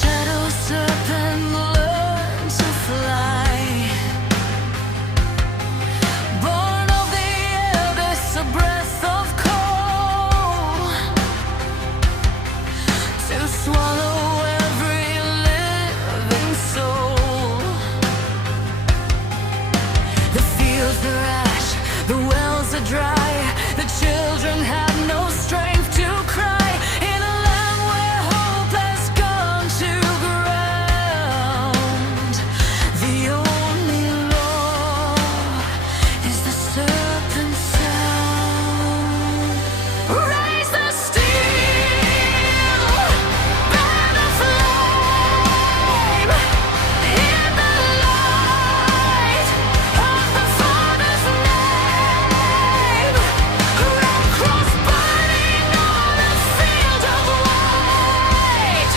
Shadow serpent learn to fly. Born of the abyss, a breath of cold to swallow every living soul. The fields are ash, the wells are dry, the children have no strength to cry. In a land where hope has gone to ground, the only law is the serpent sound. Raise the steel, bear the flame, in the light of the Father's name. Red cross burning on a field of white.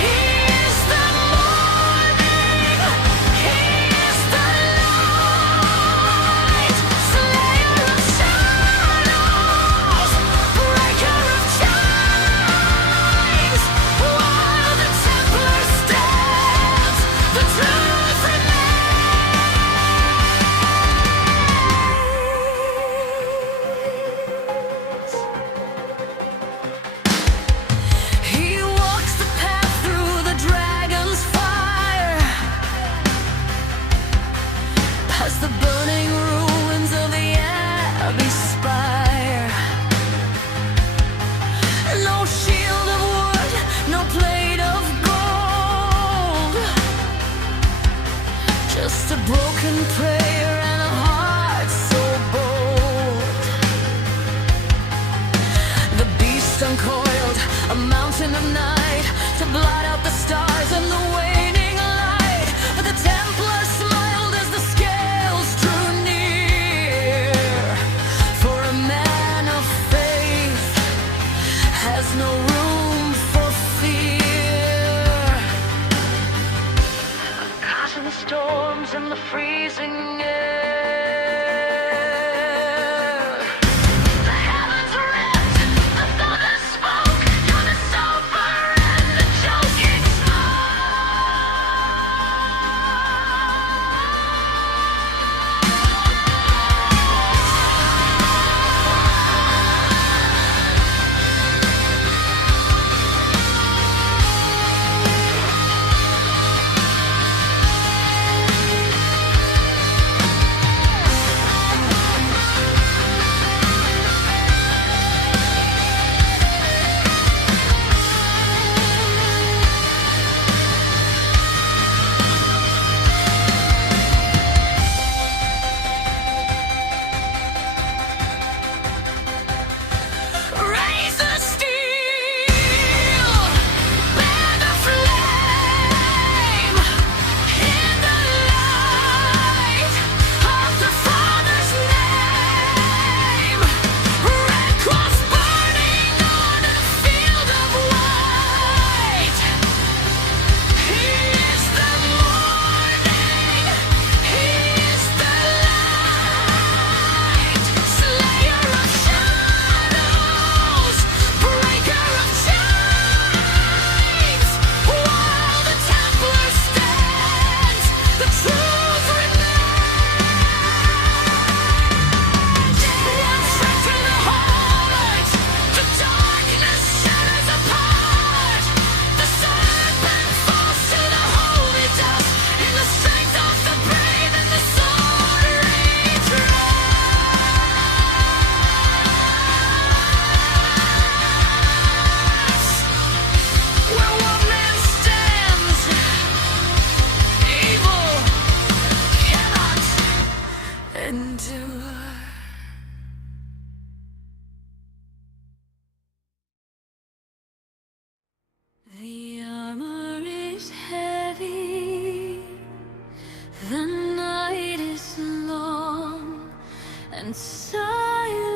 He is the morning, he is the light, slayer of shadows, breaker of chains. While the Templar stands, the truth remains. He walks the path through the dragon's fire, past the burning ruins of the abbey spire. No shield of wood, no plate of gold, just a broken prayer and a heart so bold. The beast uncoiled, a mountain of night, to blot out the stars and the waning light. But the Templar smiled as the scales drew near, for a man of faith has no room for fear. Caught in the storms and the freezing air, the heavens ripped, the thunder spoke, you're the sulfur and the choking raise the steel, bear the flame, in the light of the Father's name. Red cross burning on a field of white. He is the morning, he is the light, slayer of shadows, breaker of chains. While the Templar stands, the truth remains. One step to the heart, the darkness shatters apart. The serpent falls to the holy dust, in the strength of the brave and the sword retracts. Where one man stands, evil cannot endure. The armor is heavy, the night is long, and silence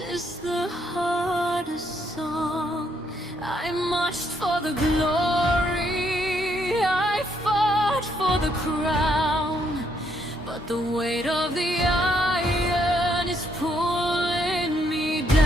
is the hardest song. I marched for the glory, I fought for the crown, but the weight of the iron is pulling me down.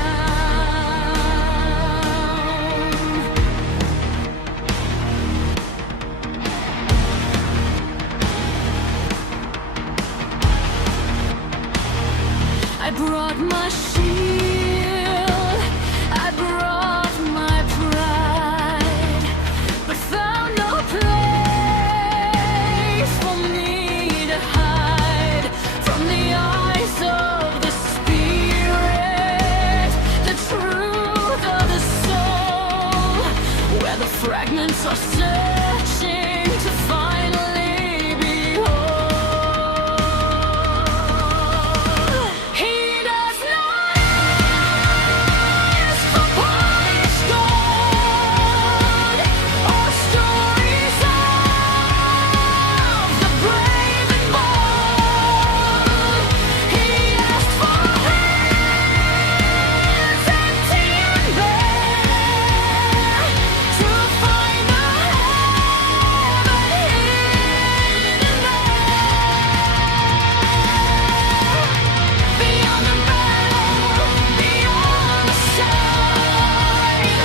Fragments are searching to finally be whole. He does not ask for polished gold or stories of the brave and bold. He asked for hands empty and bare to find the heaven hidden there. Beyond the battle, beyond the sight,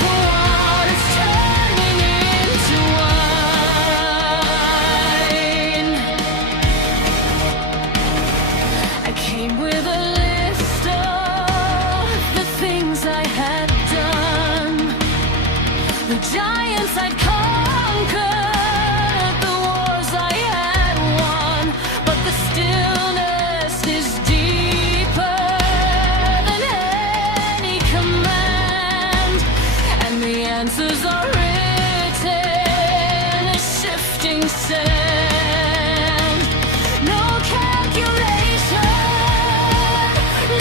the water's turning into wine. I came with a list of the things I had done, the giants I'd conquered, the wars I had won. But the stillness is deeper than any command, and the answers are written as shifting sand. No calculation,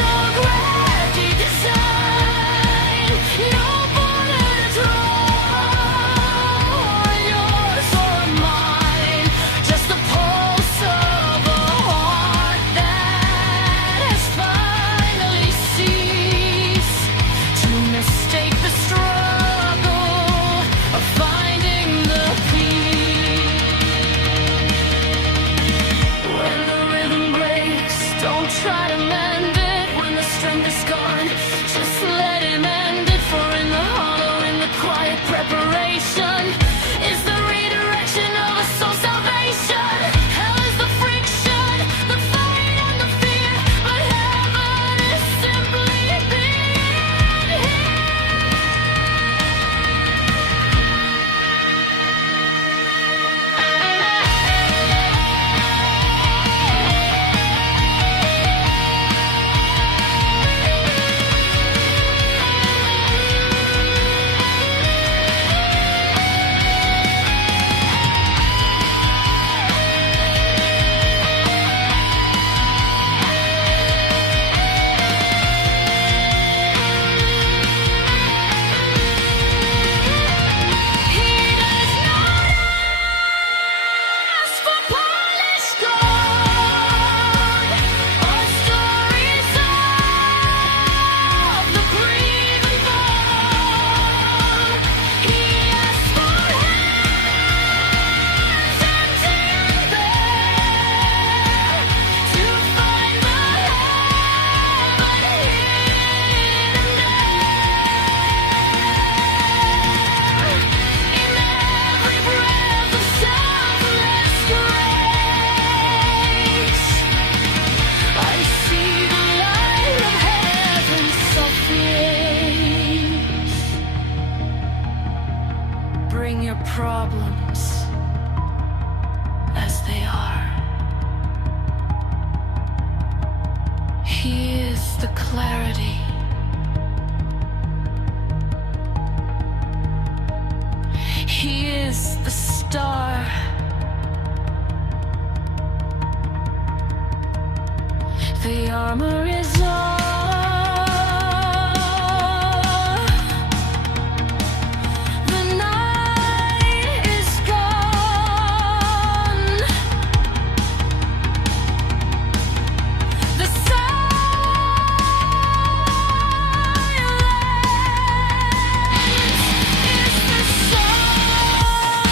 no gravity design, no bullet drawn, yours or mine. Just the pulse of a heart that has finally ceased to mistake the struggle of finding the peace. When the rhythm breaks, don't try to mend it. When the strength is gone, just let him end it. For in the hollow, in the quiet preparation, is the redirection of a soul's salvation. Hell is the friction, the fight and the fear, but heaven is simply being here. He does not ask for polished gold or stories of the brave and bold. He asks for hands empty and bare to find the heaven hidden there. In every breath of selfless grace, I see the light of heaven's soft rays. Bring your problems as they are. He is the clarity. He is the star. The armor is off. The night is gone. The silence is the song.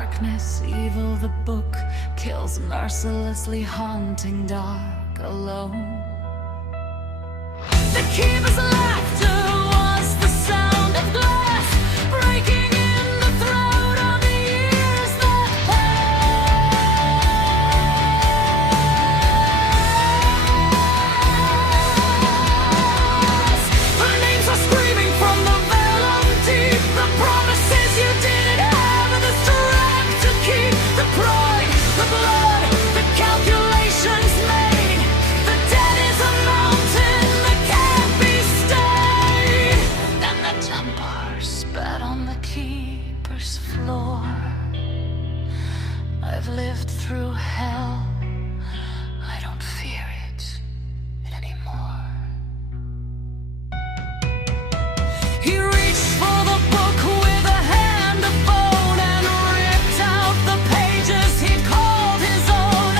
darkness, evil, the book kills mercilessly, haunting dark alone. The keeper's laughter was the sound of glass breaking in the throat of the years that pass. Her names are screaming from the vellum deep. The promises you didn't have the strength to keep. The pride, the blood, the calculations made. The debt is a mountain that can't be stayed. Then the Templar spat on the keeper's floor. I've lived through hell. I don't fear it anymore. He reached for the book with a hand of bone and ripped out the pages he called his own.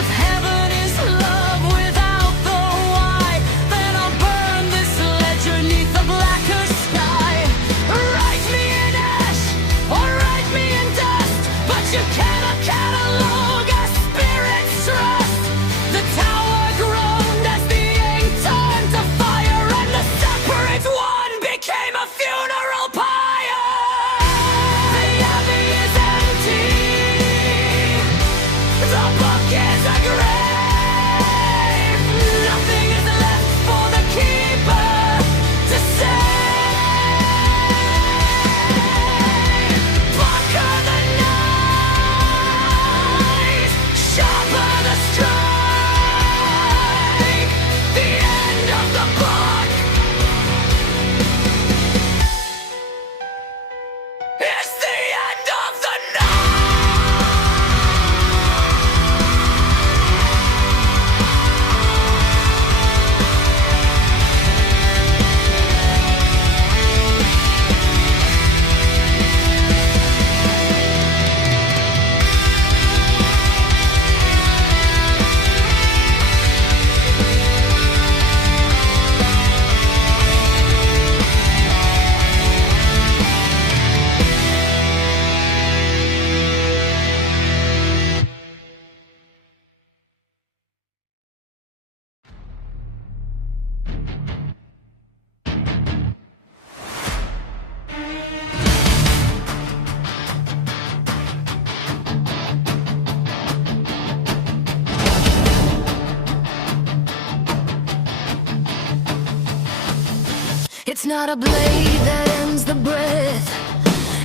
If heaven is love without the why, then I'll burn this ledger 'neath the blacker sky. Write me in ash or write me in dust, but you cannot catalog a spirit's trust. The tower groaned as the ink turned to fire, and the separate one became a funeral pyre. The abbey is empty. The book is a grave. Nothing is left for the keeper to say. Blacker the night, sharper the strike. The end of the book is the end of the It's not a blade that ends the breath.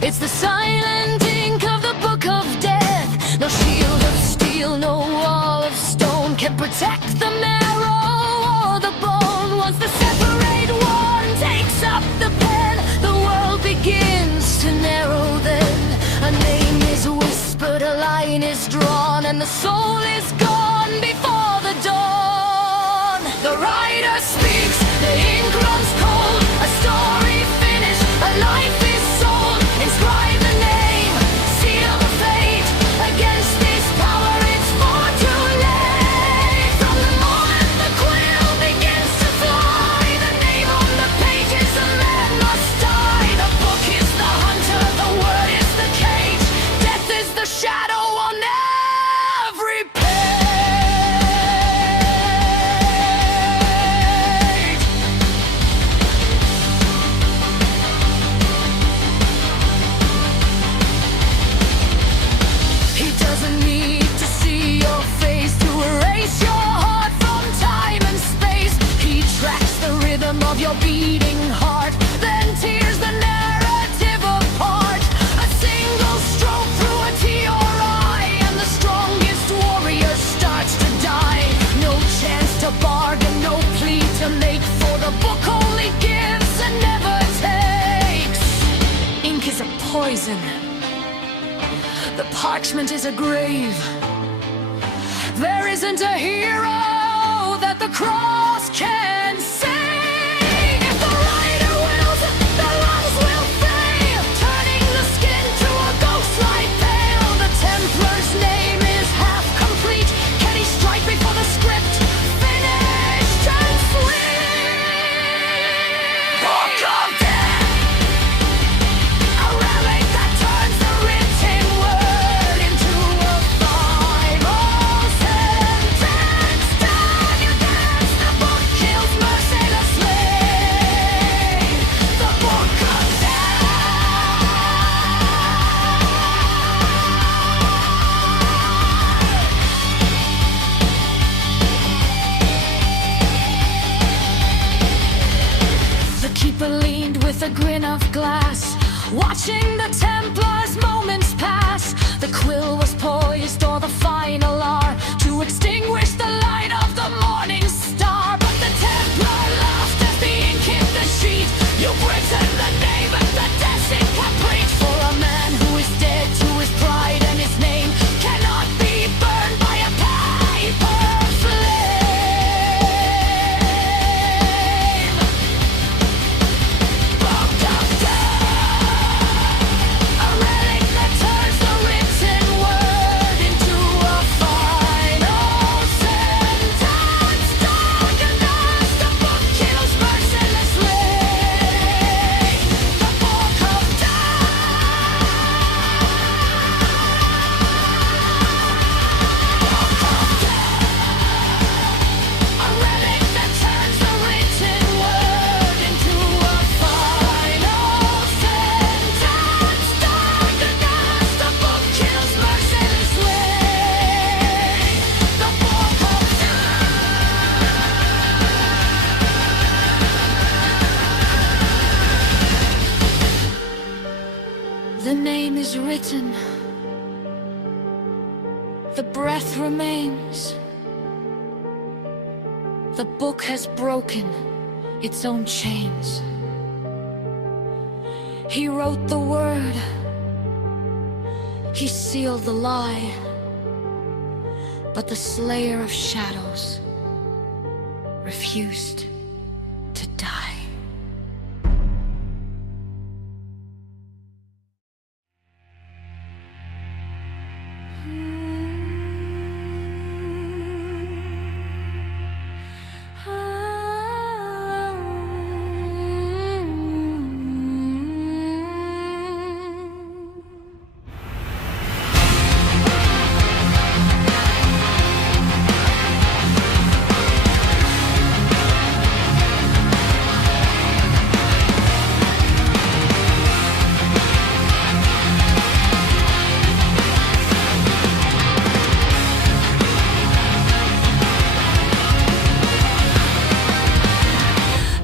It's the silent ink of the book of death. No shield of steel, no wall of stone can protect the marrow or the bone. Once the separate one takes up the pen, the world begins to narrow then. A name is whispered, a line is drawn, and the soul is gone before the dawn. The writer speaks, the ink runs cold. A story finished, a life is sold. Inscribe the name, seal the fate. Against this power it's far too late. From the moment the quill begins to fly, the name on the pages, a man must die. The book is the hunter, the word is the cage. Death is the shadow on every page. He doesn't need to see your face to erase your heart from time and space. He tracks the rhythm of your beating heart, then tears the narrative apart. A single stroke through a T or I, and the strongest warrior starts to die. No chance to bargain, no plea to make, for the book only gives and never takes. Ink is a poison. The parchment is a grave. There isn't a hero that the cross can save. If the writer wills, the lungs will fail, turning the skin to a ghostlight pale. The Templar's name is half complete. Can he strike before the script finished and sweet? Book of Death, a relic that turns the written word. a grin of glass, watching the Templars' moments pass. The quill was poised, or the final hour, to extinguish the light of the morning star. But the Templar laughed as the ink hit the sheet. You've written the name and the debt's incomplete. For a man who is dead to his pride and his name cannot be burned by a paper flame. Book of death, a relic that turns the written word into a final sentence. Darkness, the book kills mercilessly. The book of a relic that turns the written word into a final sentence. Darkness, the book kills mercilessly. The book of the name is written. The breath remains. The book has broken its own chains. He wrote the word. He sealed the lie. But the slayer of shadows refused to die.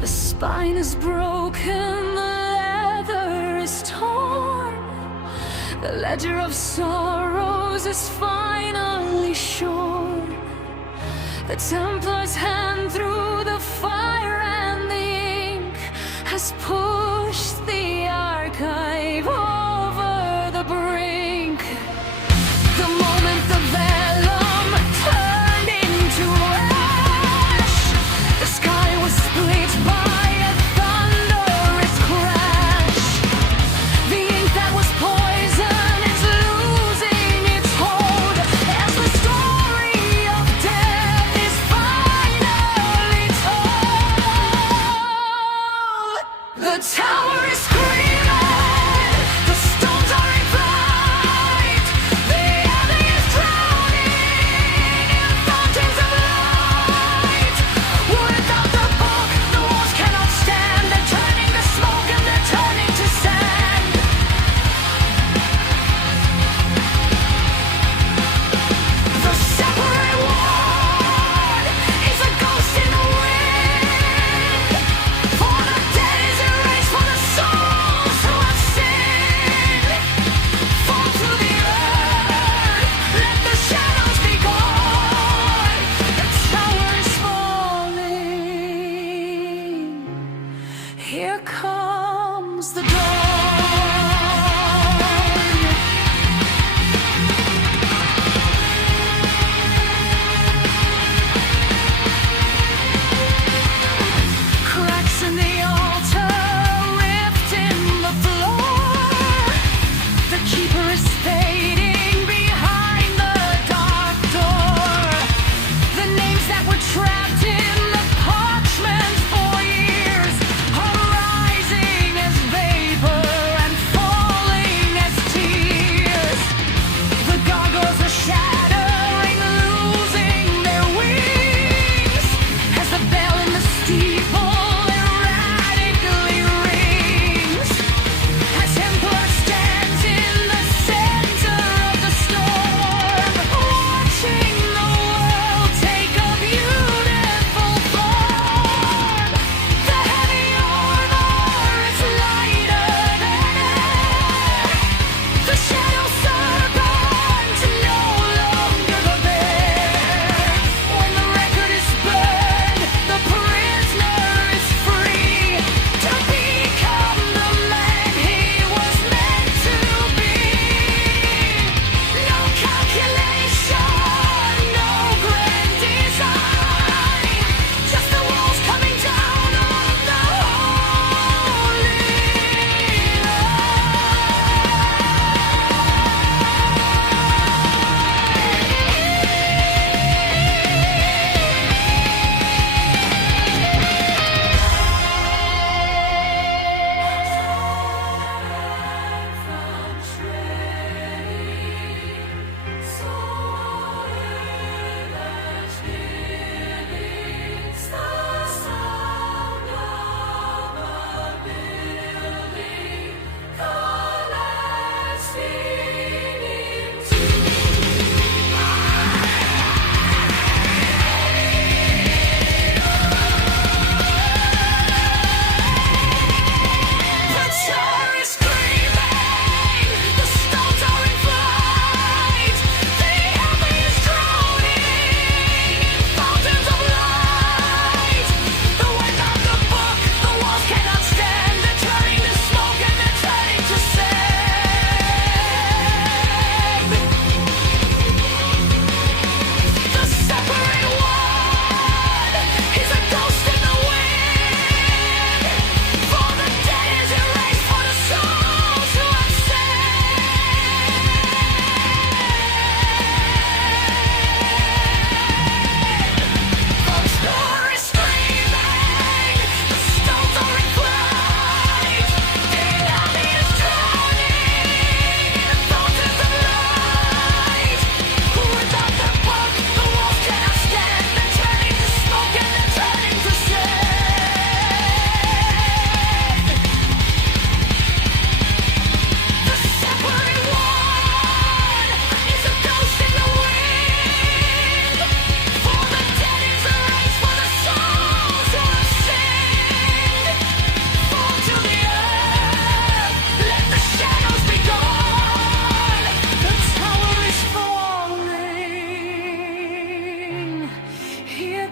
The spine is broken, the leather is torn. The ledger of sorrows is finally shorn. The Templar's hand through the fire and the ink has pushed the archive over the brink. The moment the vellum turned into ash, the sky was split by a thunderous crash. The ink that was poison is losing its hold as the story of death is finally told. The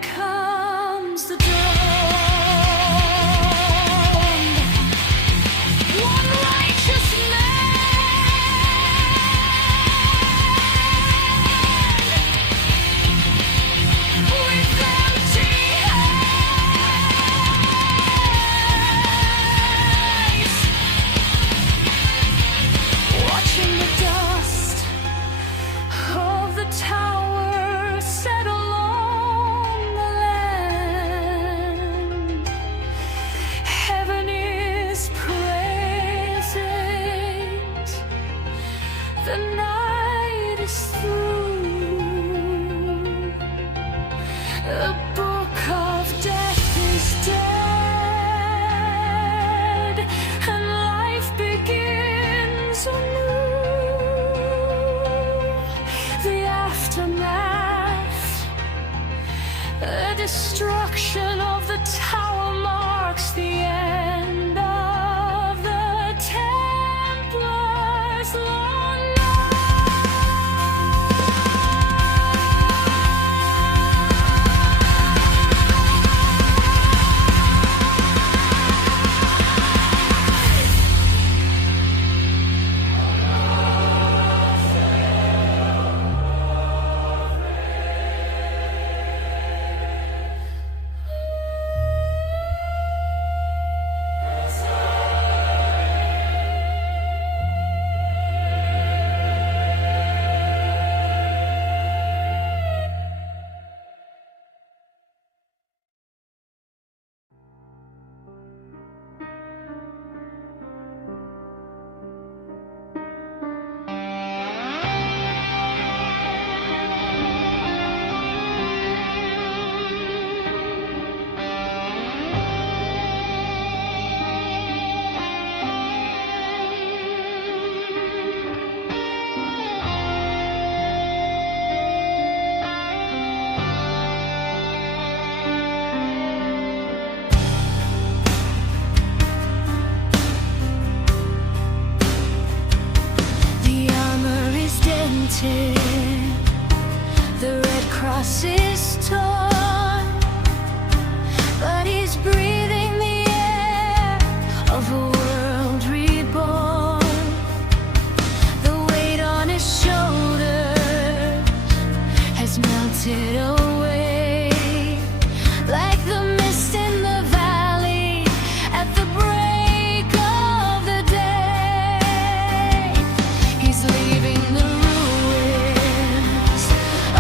comes the dawn. One righteous man with empty eyes, watching the dust of the tower settle on the land. Heaven is present, the night is through, the book of death is dead, and life begins anew. The aftermath, the destruction of the tower marks the end of the Templars' long night. The armor is dented, the red cross is torn, but he's breathing the air of a world reborn. The weight on his shoulders has melted away, like the mist in the valley at the break of the day. He's leaving the ruins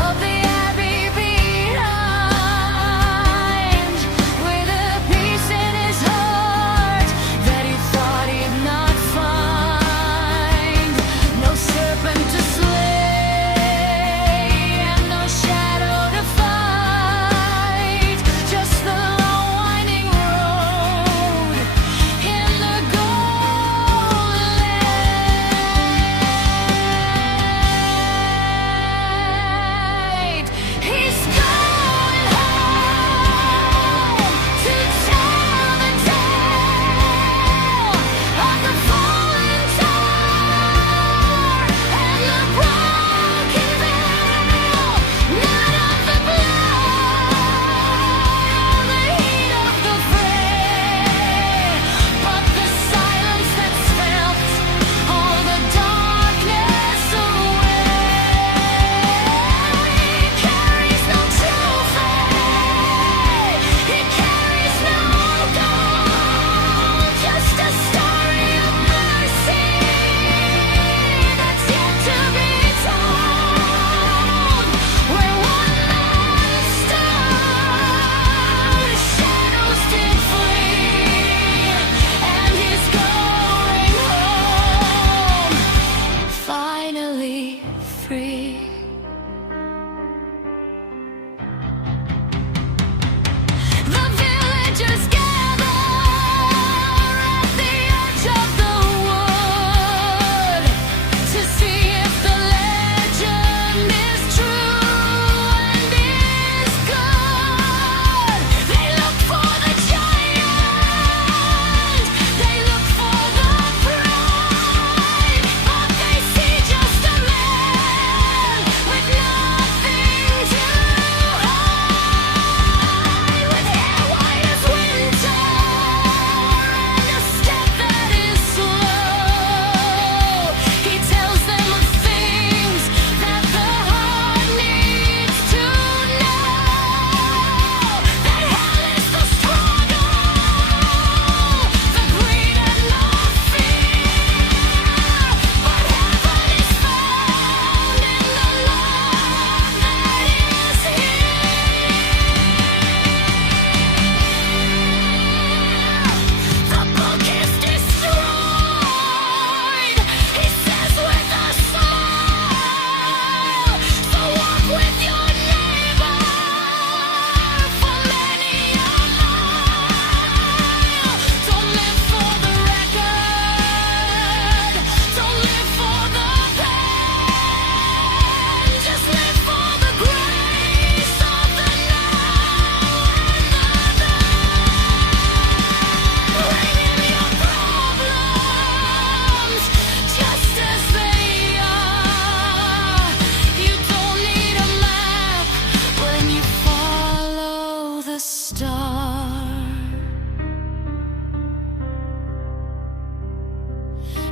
of the abbey behind.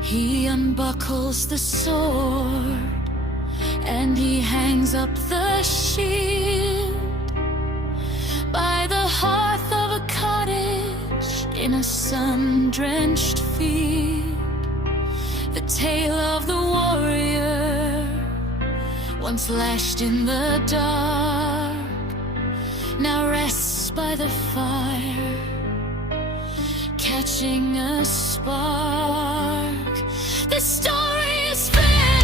He unbuckles the sword and he hangs up the shield by the hearth of a cottage in a sun-drenched field. The tale of the warrior, once lashed in the dark, now rests by the fire, catching a spark. This story is fair.